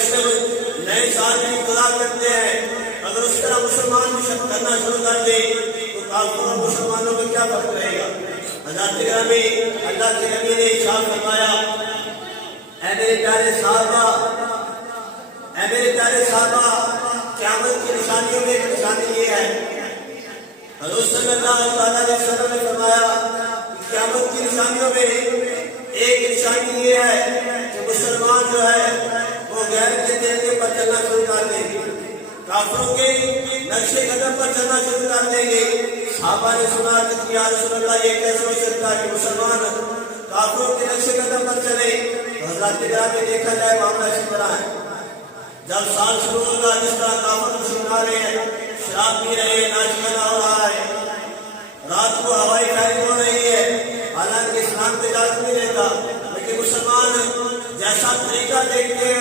مسلم نئے سال کی ابتدا کرتے ہیں، اگر اس طرح مسلمان بھی شب کرنا شروع کر دیں تو کافروں اور مسلمانوں میں کیا فرق رہے گا؟ حضرات گرامی، اللہ کے نبی نے ارشاد فرمایا، اے میرے پیارے صحابہ، اے میرے پیارے صحابہ، قیامت کی نشانیوں میں ایک نشانی یہ ہے، حضور صلی اللہ علیہ وسلم نے فرمایا کہ قیامت کی نشانیوں میں ایک نشانی یہ ہے کہ مسلمان جو ہے وہ غیر کے طریقے پر چلنا شروع کر دیں گے، کافروں کے نقش قدم پر چلنا شروع کر دیں گے۔ صحابہ نے سنا کہ یا رسول اللہ یہ کیسے ہو سکتا ہے کہ مسلمان کافروں کے نقش قدم پر چلے؟ حضرات گرامی دیکھا جائے معاملہ اسی طرح ہے، جب سال شروع ہوگا جس طرح کافر مشرک آ رہے ہیں، شراب پی رہے ہیں، ناچ گانا ہو رہا ہے، رات کو ہوائی فائرنگ ہو رہی ہے، حالانکہ اسلام پہ اجازت نہیں دیتا، لیکن مسلمان جیسا طریقہ دیکھتے ہیں